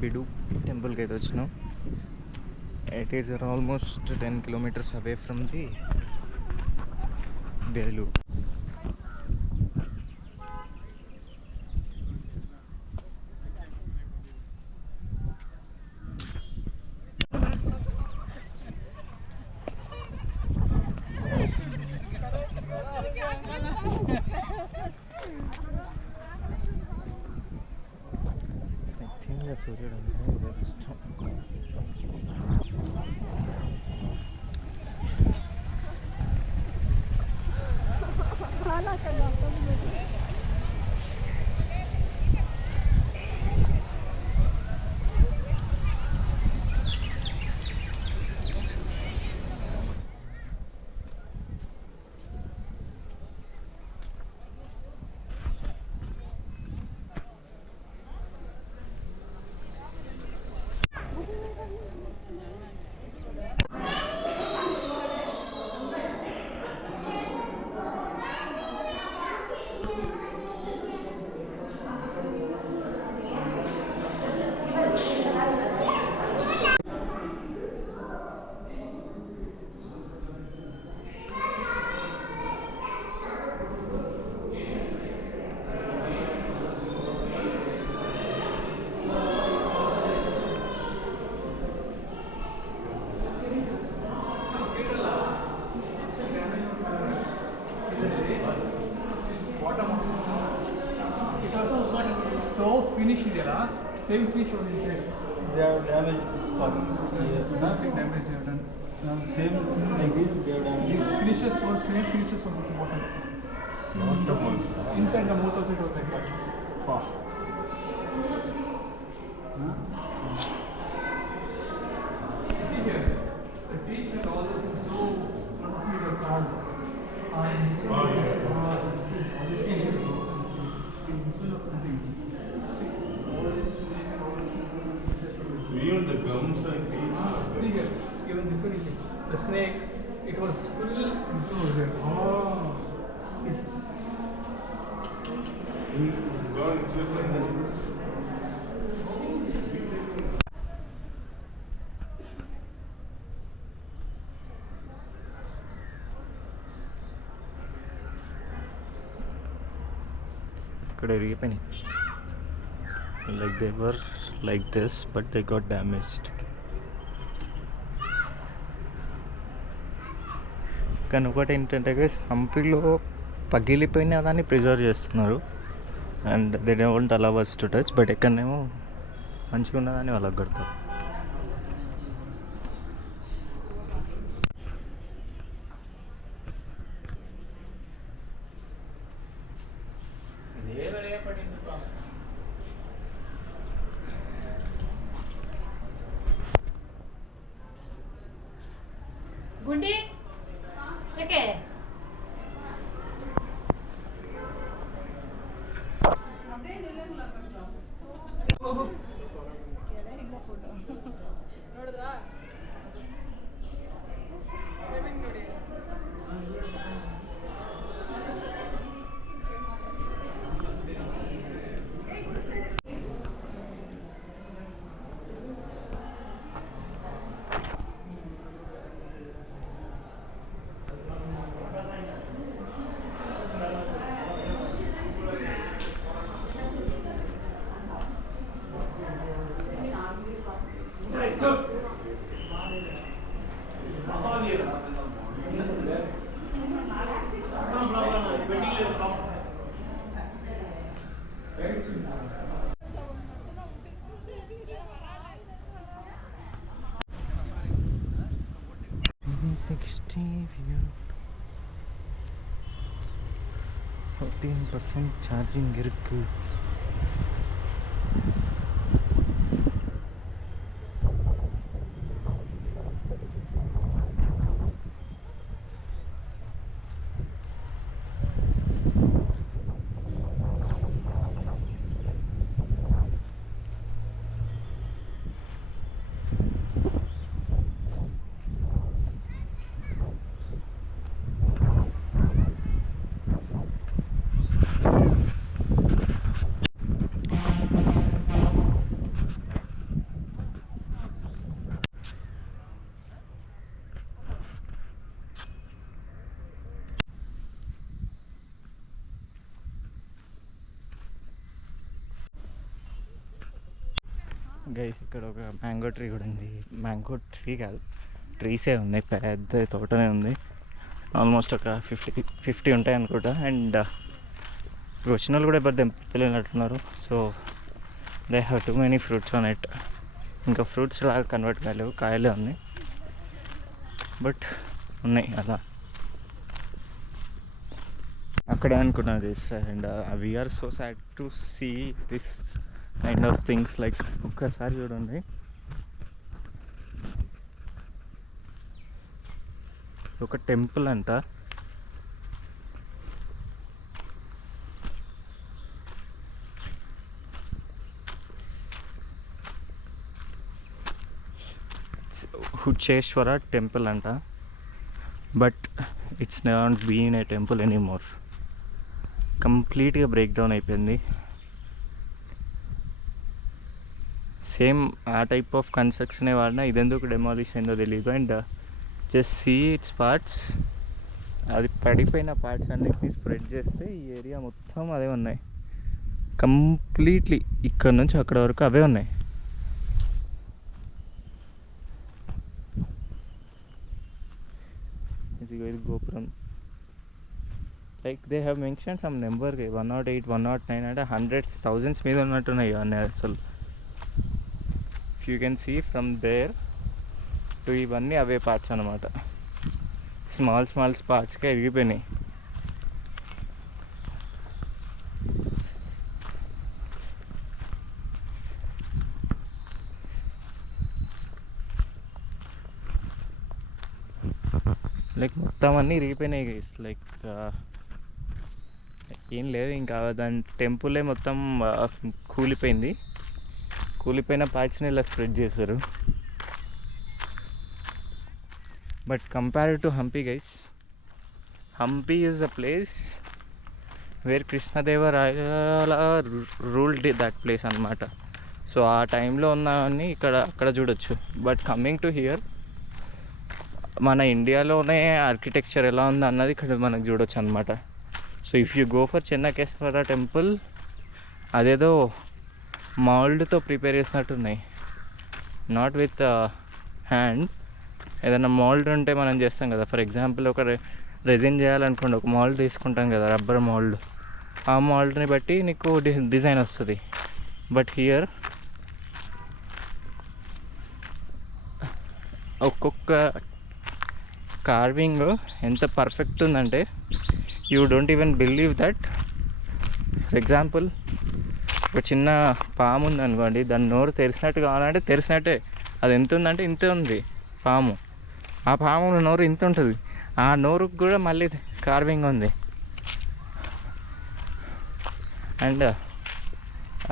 బిడు టెంపుల్కి అయితే వచ్చినాం. It is almost 10 kilometers away from the Belur. సూర్యుడు అంటే ఇష్టం. So finish ಇದೆಯಲ್ಲ same fish was inside. They have damaged this part. Nothing damage they have done. Same thing like this, they have damaged. These finishes were same finishes was at the bottom. Inside the mouth also it was like that. Wow. See here, the teeth and all this is so wonderfully they carved. And so Even the gums and teeth. see here, even this one is it. The snake, it was full, this one was there. God, it's just like that. ఇక్కడ విరిగిపోయినాయి. Like they were like this but they got damaged. కానీ ఒకటి ఏంటంటే హంపీలో పగిలిపోయిన దాన్ని preserve చేస్తున్నారు. And they don't allow us to touch. But ఎక్కడనేమో మంచిగా ఉన్నదాన్ని వాళ్ళకి కొడతారు. ಗುಂಡಿ ಯಾಕೆ view. 14% charging இருக்கு. గైస్ ఇక్కడ ఒక మ్యాంగో ట్రీ కూడా ఉంది. మ్యాంగో ట్రీ కాదు, ట్రీసే ఉన్నాయి, పెద్ద తోటనే ఉంది. ఆల్మోస్ట్ ఒక 50 ఉంటాయి అనుకుంటా. అండ్ వచ్చిన వాళ్ళు కూడా ఎవరు తెలియనట్టున్నారు. So they have too many fruits on it. ఇంకా ఫ్రూట్స్ లాగా కన్వర్ట్ కాలేవు, కాయలే ఉన్నాయి, బట్ ఉన్నాయి అలా. అక్కడే అనుకున్నాను this. And we're so sad to see this kind of things. Like ఒక్కసారి చూడండి, ఒక టెంపుల్ అంట. హుచ్చేశ్వర టెంపుల్ అంట, but it's not been a temple anymore. కంప్లీట్గా బ్రేక్ డౌన్ అయిపోయింది. సేమ్ ఆ టైప్ ఆఫ్ కన్స్ట్రక్షనే వాడినా, ఇదెందుకు డెమాలిష్ అయిందో తెలియదు. And just see it's parts. అది పడిపోయిన పార్ట్స్ అన్నిటిని స్ప్రెడ్ చేస్తే ఈ ఏరియా మొత్తం అదే ఉన్నాయి. కంప్లీట్లీ ఇక్కడ నుంచి అక్కడ వరకు అవే ఉన్నాయి. ఇది గోపురం. Like they have mention some number 108, 109 అంటే హండ్రెడ్స్, థౌజండ్స్ మీద ఉన్నట్టున్నాయి అన్నీ అసలు. You can see from there to ఇవన్నీ అవే పార్ట్స్ అనమాట. స్మాల్ పార్ట్స్గా ఎరిగిపోయినాయి. లైక్ మొత్తం అన్నీ ఇరిగిపోయినాయి గైస్. లైక్ ఏం లేదు ఇంకా, దాని టెంపులే మొత్తం కూలిపోయింది. కూలిపోయిన పార్ట్స్ని ఇలా స్ప్రెడ్ చేశారు. But compared to Hampi guys, Hampi is a place where కృష్ణదేవరాయల రూల్డ్ దట్ ప్లేస్ అనమాట. సో ఆ టైంలో ఉన్నవన్నీ అక్కడ చూడొచ్చు. బట్ కమింగ్ టు హియర్, మన ఇండియాలోనే ఆర్కిటెక్చర్ ఎలా ఉంది అన్నది ఇక్కడ మనకు చూడొచ్చు అనమాట. So if you go for Chennakeswara టెంపుల్, అదేదో మౌల్డ్తో ప్రిపేర్ చేసినట్టున్నాయి, నాట్ విత్ హ్యాండ్. ఏదైనా మౌల్డ్ ఉంటే మనం చేస్తాం కదా, ఫర్ ఎగ్జాంపుల్ ఒక రెజిన్ చేయాలనుకోండి, ఒక మౌల్డ్ తీసుకుంటాం కదా, రబ్బర్ మౌల్డ్. ఆ మౌల్డ్ని బట్టి నీకు డిజైన్ వస్తుంది. బట్ హియర్ ఒక్కొక్క కార్వింగ్ ఎంత పర్ఫెక్ట్ ఉందంటే you don't even believe that. For example, ఒక చిన్న పాము ఉంది అనుకోండి, దాని నోరు తెరిచినట్టు కావాలంటే తెరిచినట్టే. అది ఎంత ఉందంటే ఇంతే ఉంది పాము. ఆ పాము నోరు ఇంత ఉంటుంది, ఆ నోరుకు కూడా మళ్ళీ కార్వింగ్ ఉంది. అండ్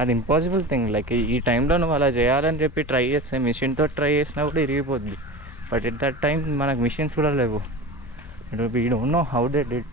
అది ఇంపాసిబుల్ థింగ్. లైక్ ఈ టైంలో నువ్వు అలా చేయాలని చెప్పి ట్రై చేస్తే, మిషన్తో ట్రై చేసినా కూడా ఇరిగిపోద్ది. బట్ ఎట్ దట్ టైం మనకు మిషన్స్ కూడా లేవు. We don't know how they did.